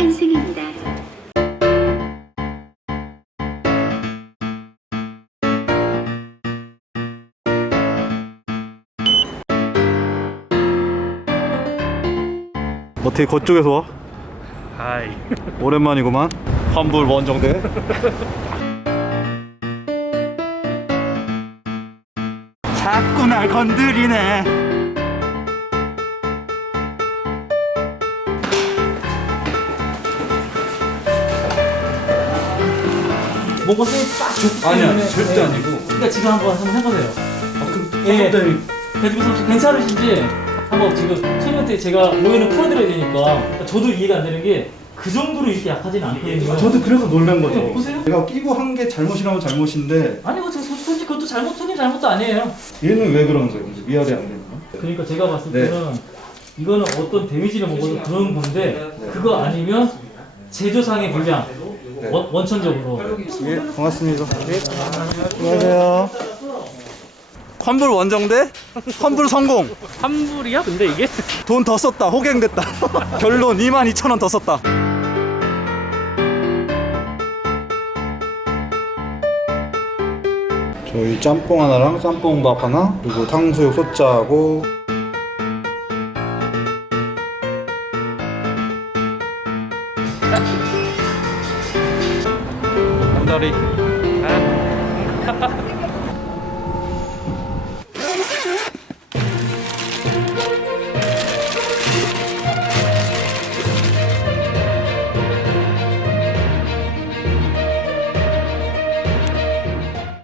환승입니다. 어떻게 거쪽에서 와? 하이. 오랜만이구만. 환불 원정대 자꾸 날 건드리네 뭔가 쌤딱 좋기 아니야, 때문에 절대 네. 아니고. 그러니까 지금 한번 한번 해보세요 그 예. 선생님 그래서 혹시 괜찮으신지 한번 지금 손님한테 제가 오해는 풀어드려야 되니까 저도 이해가 안 되는 게 그 정도로 이렇게 약하진 않거든요 저도 그래서 놀란 네, 거죠 보세요. 내가 끼고 한 게 잘못이라면 잘못인데 아니 뭐 솔직히 그것도 잘못 손님 잘못도 아니에요 얘는 왜 그런 거예요? 이제 미아리 안 되는 거? 그러니까 제가 봤을 네. 때는 이거는 어떤 데미지를 먹어도 그런 건데 그거 아니면 제조상의 불량 원, 원천적으로 예, 반갑습니다. 안녕하세요. 환불 원정대? 환불 성공. 환불이야 근데 이게? 돈 더 썼다. 호갱됐다. 결론 22,000원 더 썼다. 저희 짬뽕 하나랑 짬뽕밥 하나 그리고 탕수육 소짜하고 한다리 아